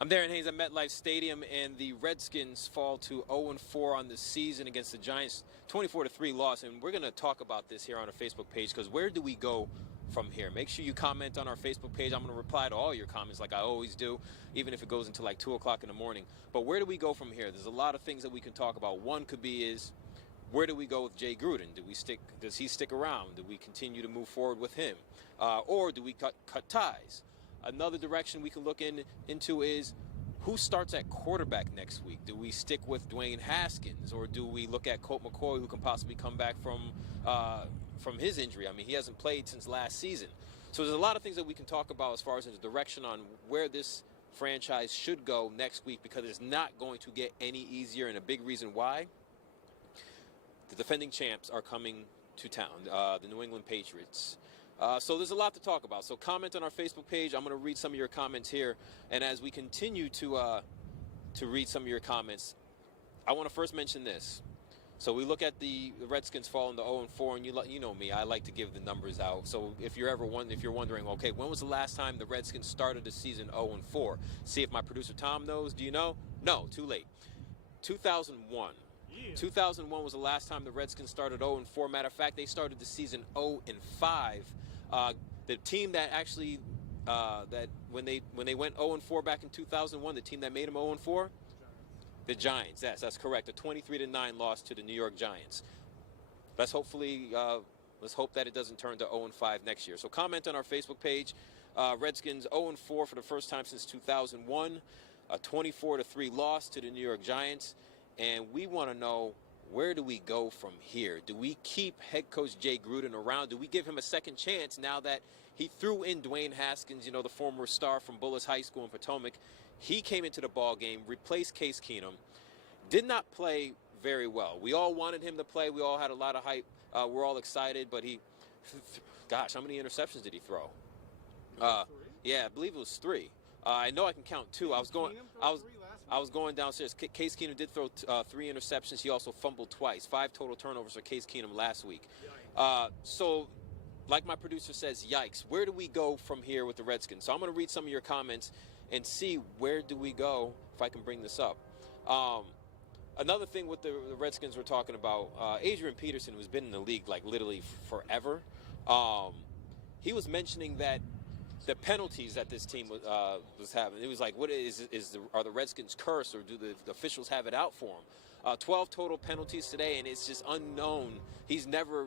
I'm Darren Haynes at MetLife Stadium, and the Redskins fall to 0-4 on the season against the Giants, 24-3 loss. And we're going to talk about this here on our Facebook page, because where do we go from here? Make sure you comment on our Facebook page. I'm going to reply to all your comments like I always do, even if it goes until like 2 o'clock in the morning. But where do we go from here? There's a lot of things that we can talk about. One could be is, where do we go with Jay Gruden? Does he stick around? Do we continue to move forward with him? Or do we cut ties? Another direction we can look into is, who starts at quarterback next week? Do we stick with Dwayne Haskins, or do we look at Colt McCoy, who can possibly come back from his injury? I mean, he hasn't played since last season. So there's a lot of things that we can talk about as far as the direction on where this franchise should go next week, because it's not going to get any easier, and a big reason why. The defending champs are coming to town, the New England Patriots. So there's a lot to talk about. So comment on our Facebook page. I'm going to read some of your comments here. And as we continue to read some of your comments, I want to first mention this. So we look at the Redskins falling to 0-4, and you know me, I like to give the numbers out. So if you're wondering, okay, when was the last time the Redskins started the season 0-4? See if my producer Tom knows. Do you know? No, too late. 2001. 2001 was the last time the Redskins started 0-4. Matter of fact, they started the season 0-5. The team that actually that when they went 0-4 back in 2001, the team that made them 0-4, the Giants. Yes, that's correct. A 23-9 loss to the New York Giants. Let's hope that it doesn't turn to 0-5 next year. So comment on our Facebook page. Redskins 0-4 for the first time since 2001. A 24-3 loss to the New York Giants. And we want to know, where do we go from here? Do we keep head coach Jay Gruden around? Do we give him a second chance now that he threw in Dwayne Haskins, the former star from Bullis High School in Potomac? He came into the ball game, replaced Case Keenum, did not play very well. We all wanted him to play. We all had a lot of hype. We're all excited, but gosh, how many interceptions did he throw? Yeah, I believe it was 3. I know I can count 2. I was going downstairs. Case Keenum did throw 3 interceptions. He also fumbled twice. 5 total turnovers for Case Keenum last week. So, like my producer says, yikes. Where do we go from here with the Redskins? So I'm going to read some of your comments and see where do we go, if I can bring this up. Another thing with the Redskins we're talking about, Adrian Peterson, who's been in the league like literally forever, he was mentioning that the penalties that this team was having, it was like, are the Redskins cursed, or do the officials have it out for them? 12 total penalties today, and it's just unknown. He's never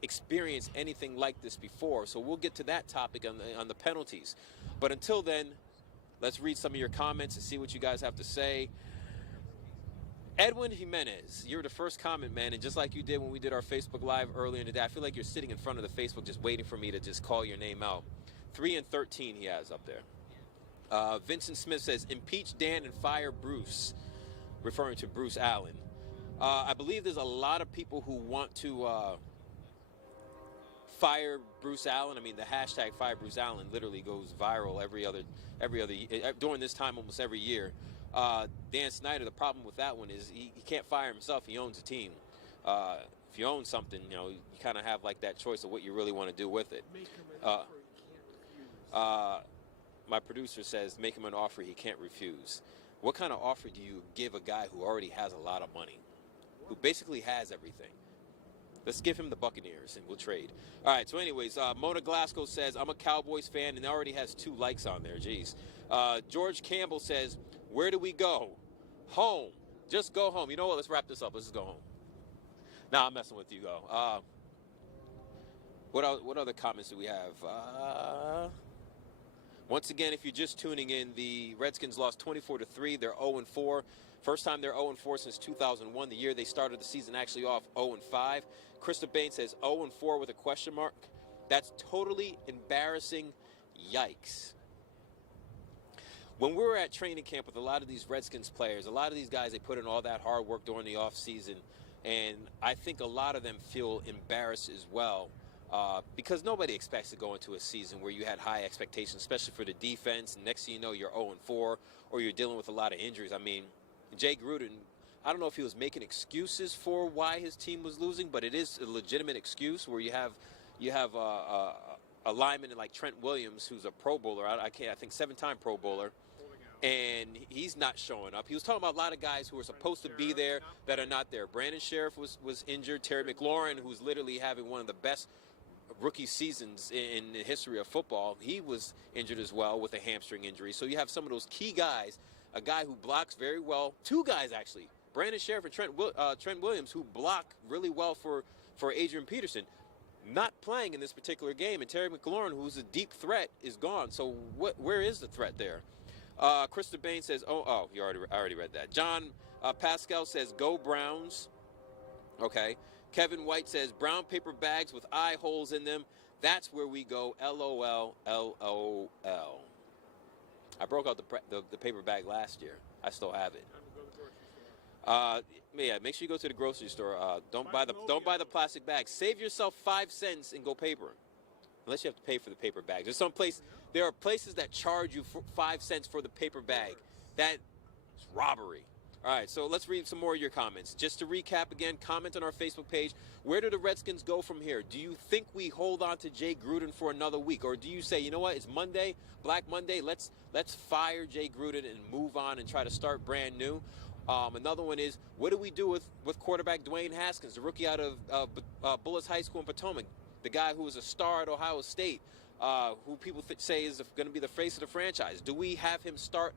experienced anything like this before. So we'll get to that topic on the penalties. But until then, let's read some of your comments and see what you guys have to say. Edwin Jimenez, you're the first comment, man, and just like you did when we did our Facebook Live earlier in the day, I feel like you're sitting in front of the Facebook just waiting for me to just call your name out. 3-13 he has up there. Vincent Smith says, impeach Dan and fire Bruce, referring to Bruce Allen. I believe there's a lot of people who want to fire Bruce Allen. I mean, the hashtag fire Bruce Allen literally goes viral every other during this time, almost every year. Dan Snyder, the problem with that one is he can't fire himself. He owns a team. If you own something, you kind of have like that choice of what you really want to do with it. My producer says, make him an offer he can't refuse. What kind of offer do you give a guy who already has a lot of money, who basically has everything? Let's give him the Buccaneers and we'll trade. All right, so anyways, Mona Glasgow says, I'm a Cowboys fan, and already has 2 likes on there. Jeez. George Campbell says, where do we go? Home. Just go home. You know what? Let's wrap this up. Let's just go home. Nah, I'm messing with you, go. What other comments do we have? Once again, if you're just tuning in, the Redskins lost 24-3. They're 0-4. First time they're 0-4 since 2001, the year they started the season actually off 0-5. Krista Bain says 0-4 with a question mark. That's totally embarrassing. Yikes. When we were at training camp with a lot of these Redskins players, a lot of these guys, they put in all that hard work during the offseason, and I think a lot of them feel embarrassed as well. Because nobody expects to go into a season where you had high expectations, especially for the defense. And next thing you know, you're 0-4, or you're dealing with a lot of injuries. I mean, Jay Gruden, I don't know if he was making excuses for why his team was losing, but it is a legitimate excuse where you have a lineman like Trent Williams, who's a Pro Bowler. I think 7-time Pro Bowler, and he's not showing up. He was talking about a lot of guys who are supposed to be there that are not there. Brandon Sheriff was injured. Terry McLaurin, who's literally having one of the best rookie seasons in the history of football, he was injured as well with a hamstring injury. So you have some of those key guys, a guy who blocks very well, two guys actually, Brandon Sheriff and Trent Williams, who block really well for Adrian Peterson, not playing in this particular game. And Terry McLaurin, who's a deep threat, is gone. So where is the threat there? Krista Bain says, I already read that. John Pascal says, go Browns. Okay. Kevin White says, brown paper bags with eye holes in them. That's where we go. LOL, LOL. I broke out the paper bag last year. I still have it. Yeah, make sure you go to the grocery store. Don't buy the plastic bags. Save yourself 5 cents and go paper. Unless you have to pay for the paper bags. There are places that charge you 5 cents for the paper bag. That is robbery. All right, so let's read some more of your comments. Just to recap again, comment on our Facebook page. Where do the Redskins go from here? Do you think we hold on to Jay Gruden for another week? Or do you say, you know what, it's Monday, Black Monday, let's fire Jay Gruden and move on and try to start brand new? Another one is, what do we do with quarterback Dwayne Haskins, the rookie out of Bullis High School in Potomac, the guy who was a star at Ohio State, who people say is going to be the face of the franchise? Do we have him start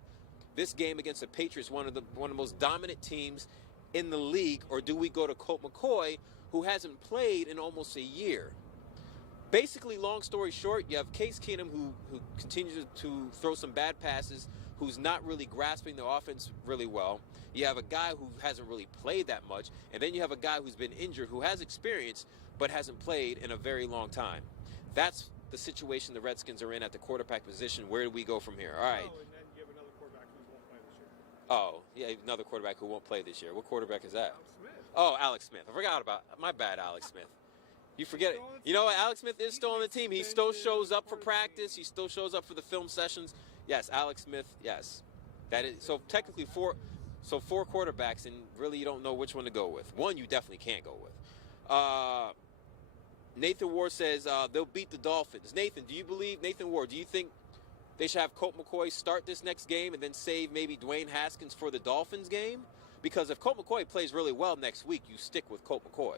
this game against the Patriots, one of the most dominant teams in the league, or do we go to Colt McCoy, who hasn't played in almost a year? Basically, long story short, you have Case Keenum, who continues to throw some bad passes, who's not really grasping the offense really well. You have a guy who hasn't really played that much, and then you have a guy who's been injured, who has experience, but hasn't played in a very long time. That's the situation the Redskins are in at the quarterback position. Where do we go from here? All right. Oh, yeah, another quarterback who won't play this year. What quarterback is that? Alex Smith. Oh, Alex Smith. I forgot about my bad, Alex Smith. You forget it. You know what? Alex Smith is still on the team. He still shows up for practice. He still shows up for the film sessions. Yes, Alex Smith. Yes, that is. So technically four quarterbacks, and really you don't know which one to go with. One you definitely can't go with. Nathan Ward says they'll beat the Dolphins. Nathan Ward, do you think they should have Colt McCoy start this next game and then save maybe Dwayne Haskins for the Dolphins game? Because if Colt McCoy plays really well next week, you stick with Colt McCoy.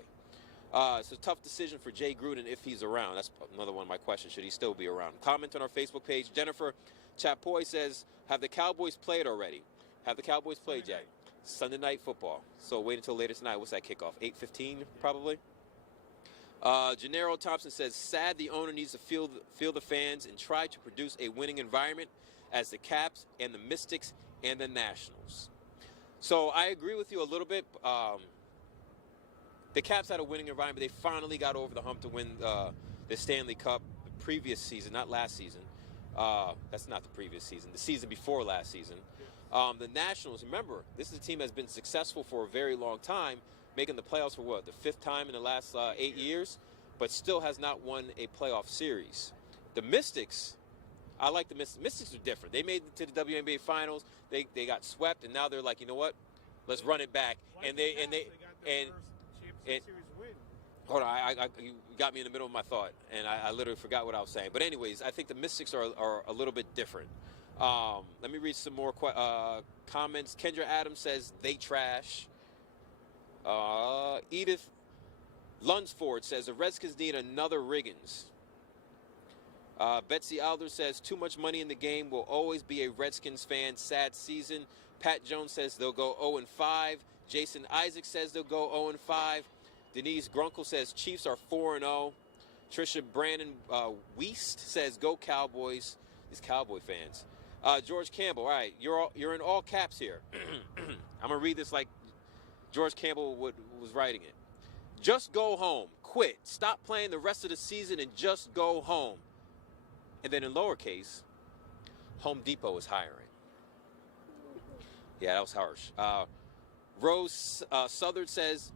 It's a tough decision for Jay Gruden if he's around. That's another one of my questions. Should he still be around? Comment on our Facebook page. Jennifer Chapoy says, have the Cowboys played already? Have the Cowboys played yet? Sunday night football. So wait until later tonight. What's that kickoff? 8:15 probably? Gennaro Thompson says, sad the owner needs to feel the fans and try to produce a winning environment as the Caps and the Mystics and the Nationals. So I agree with you a little bit. The Caps had a winning environment. They finally got over the hump to win the Stanley Cup the previous season, not last season. That's not the previous season, the season before last season. The Nationals, remember, this is a team that's been successful for a very long time, making the playoffs for the fifth time in the last 8 years, but still has not won a playoff series. The Mystics, I like the Mystics. Mystics are different. They made it to the WNBA Finals. They got swept, and now they're like, you know what? Let's run it back. Hold on, you got me in the middle of my thought, and I literally forgot what I was saying. But anyways, I think the Mystics are a little bit different. Let me read some more comments. Kendra Adams says they trash. Edith Lunsford says the Redskins need another Riggins. Betsy Alder says too much money in the game, will always be a Redskins fan, sad season. Pat Jones says they'll go 0-5. Jason Isaac says they'll go 0-5. Denise Grunkle says Chiefs are 4-0. Trisha Brandon Weist says go Cowboys. These Cowboy fans. George Campbell, all right, you're in all caps here. I'm going to read this like George Campbell was writing it. Just go home. Quit. Stop playing the rest of the season and just go home. And then in lowercase, Home Depot is hiring. Yeah, that was harsh. Rose Southard says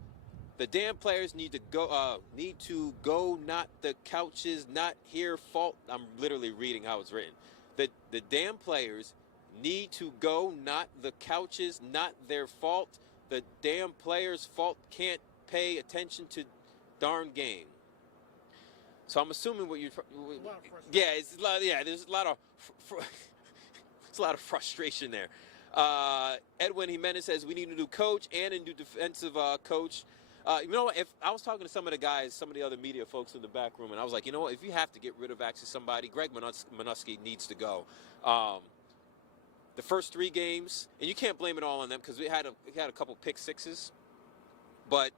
the damn players need to go, not the couches, not here, fault. I'm literally reading how it's written. The damn players need to go, not the couches, not their fault. The damn players' fault, can't pay attention to darn game. So I'm assuming what you're. A lot of frustration. Yeah, it's a lot. Yeah, there's a lot of. It's a lot of frustration there. Edwin Jimenez says we need a new coach and a new defensive coach. You know what? If I was talking to some of the guys, some of the other media folks in the back room, and I was like, you know what? If you have to get rid of actually somebody, Greg Minuski needs to go. The first 3 games, and you can't blame it all on them because we had a couple pick sixes, but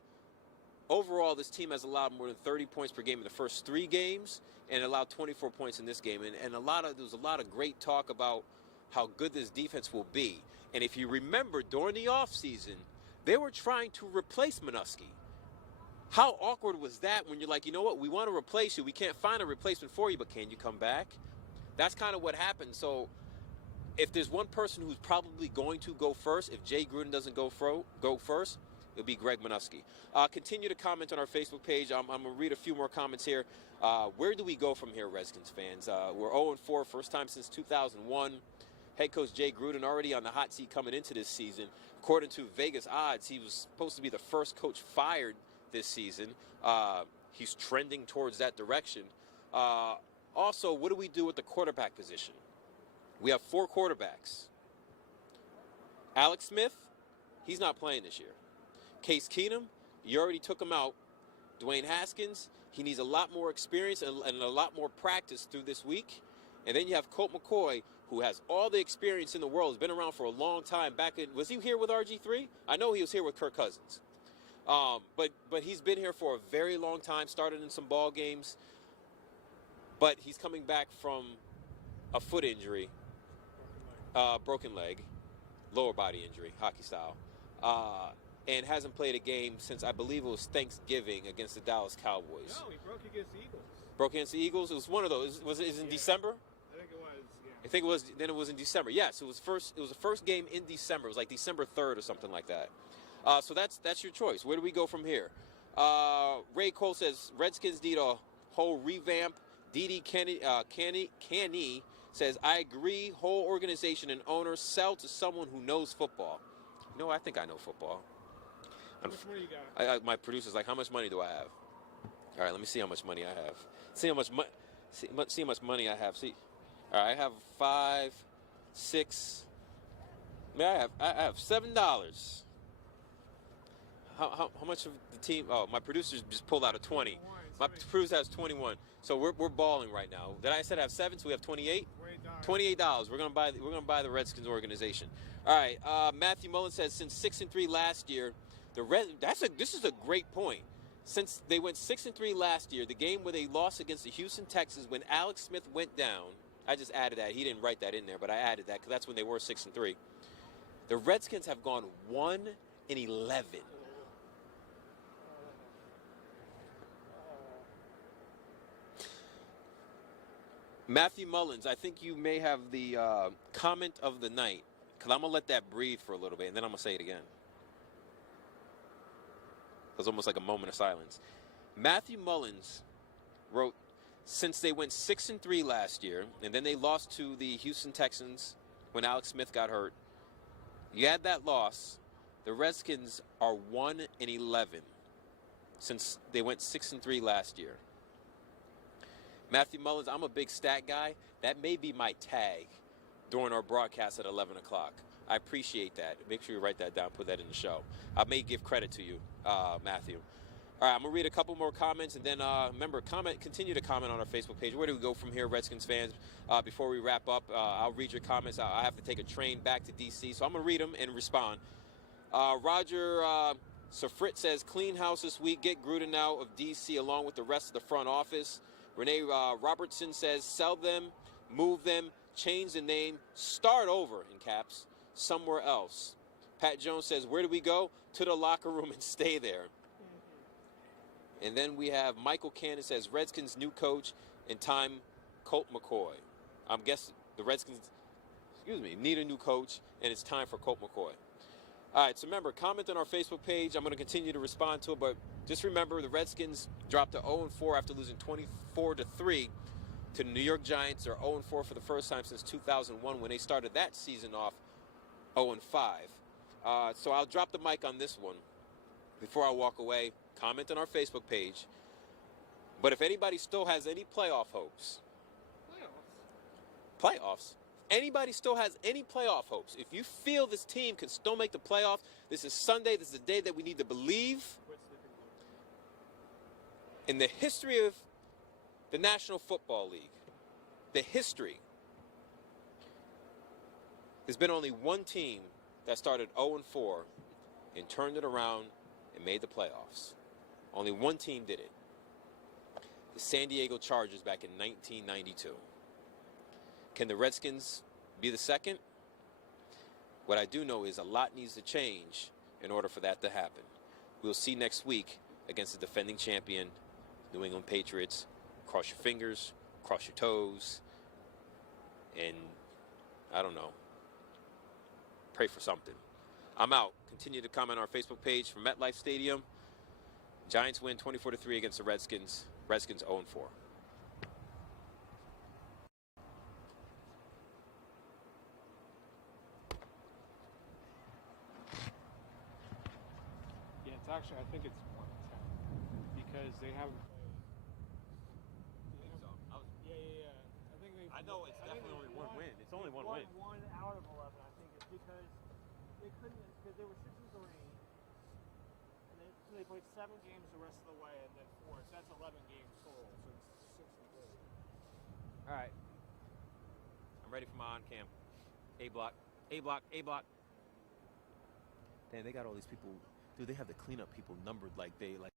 overall, this team has allowed more than 30 points per game in the first 3 games and allowed 24 points in this game. And there was a lot of great talk about how good this defense will be. And if you remember, during the offseason, they were trying to replace Minuski. How awkward was that when you're like, you know what, we want to replace you. We can't find a replacement for you, but can you come back? That's kind of what happened. So if there's one person who's probably going to go first, if Jay Gruden doesn't go first, it'll be Greg Minuski. Continue to comment on our Facebook page. I'm going to read a few more comments here. Where do we go from here, Redskins fans? We're 0-4, first time since 2001. Head coach Jay Gruden already on the hot seat coming into this season. According to Vegas odds, he was supposed to be the first coach fired this season. He's trending towards that direction. Also, what do we do with the quarterback position? We have 4 quarterbacks. Alex Smith, he's not playing this year. Case Keenum, you already took him out. Dwayne Haskins, he needs a lot more experience and a lot more practice through this week. And then you have Colt McCoy, who has all the experience in the world. He's been around for a long time. Was he here with RG3? I know he was here with Kirk Cousins. But he's been here for a very long time, started in some ball games. But he's coming back from a foot injury, broken leg, lower body injury, hockey style. And hasn't played a game since, I believe it was Thanksgiving against the Dallas Cowboys. No, he broke against the Eagles. Broke against the Eagles? It was one of those. Was it in December? I think it was, yeah. I think it was, then it was in December. Yes, it was the first game in December. It was like December 3rd or something like that. So that's your choice. Where do we go from here? Ray Cole says, Redskins need a whole revamp. D.D. Canny says, I agree, whole organization and owner sell to someone who knows football. You know, I think I know football. How much money you got? My producer's like, how much money do I have? All right, let me see how much money I have. See how much money I have. See, all right, I have 5, 6. I have $7. How much of the team? Oh, my producer just pulled out a 20. My producer has 21. So we're balling right now. Did I said I have 7? So we have 28. $28. We're gonna buy the Redskins organization. All right. Matthew Mullen says since 6-3 last year, this is a great point. Since they went 6-3 last year, the game where they lost against the Houston Texans when Alex Smith went down, I just added that. He didn't write that in there, but I added that because that's when they were 6-3. The Redskins have gone 1-11. Matthew Mullins, I think you may have the comment of the night, because I'm going to let that breathe for a little bit, and then I'm going to say it again. It was almost like a moment of silence. Matthew Mullins wrote, since they went 6-3 last year, and then they lost to the Houston Texans when Alex Smith got hurt, you add that loss, the Redskins are 1-11 since they went 6-3 last year. Matthew Mullins, I'm a big stat guy. That may be my tag during our broadcast at 11 o'clock. I appreciate that. Make sure you write that down, put that in the show. I may give credit to you, Matthew. All right, I'm going to read a couple more comments, and then remember, continue to comment on our Facebook page. Where do we go from here, Redskins fans? Before we wrap up, I'll read your comments. I have to take a train back to D.C., so I'm going to read them and respond. Roger Safrit says, clean house this week. Get Gruden out of D.C. along with the rest of the front office. Renee Robertson says, sell them, move them, change the name, start over, in caps, somewhere else. Pat Jones says, where do we go? To the locker room and stay there. And then we have Michael Cannon says, Redskins new coach in time, Colt McCoy. I'm guessing the Redskins, need a new coach, and it's time for Colt McCoy. All right, so remember, comment on our Facebook page. I'm going to continue to respond to it, but just remember the Redskins dropped to 0-4 after losing 24-3 to the New York Giants. They're 0-4 for the first time since 2001 when they started that season off 0-5. So I'll drop the mic on this one. Before I walk away, comment on our Facebook page. But if anybody still has any playoff hopes, playoffs, anybody still has any playoff hopes, if you feel this team can still make the playoffs, this is Sunday. This is the day that we need to believe. In the history of the National Football League, the history, there's been only one team that started 0-4 and turned it around and made the playoffs. Only one team did it. The San Diego Chargers back in 1992. Can the Redskins be the second? What I do know is a lot needs to change in order for that to happen. We'll see next week against the defending champion, New England Patriots. Cross your fingers, cross your toes, and I don't know, pray for something. I'm out. Continue to comment on our Facebook page from MetLife Stadium. Giants win 24-3 against the Redskins. Redskins 0-4. Yeah, it's actually, I think it's 110 because they haven't played. Yeah. I think they. I know it's definitely only one win. It's only one win. One out of 11, I think, it's because they couldn't, because they were 6-3, and so they played 7 games the rest of the way, and then 4. So that's 11 games total. So it's 6-3. All right. I'm ready for my on-cam. A block. Damn, they got all these people. Dude, they have the cleanup people numbered like they like.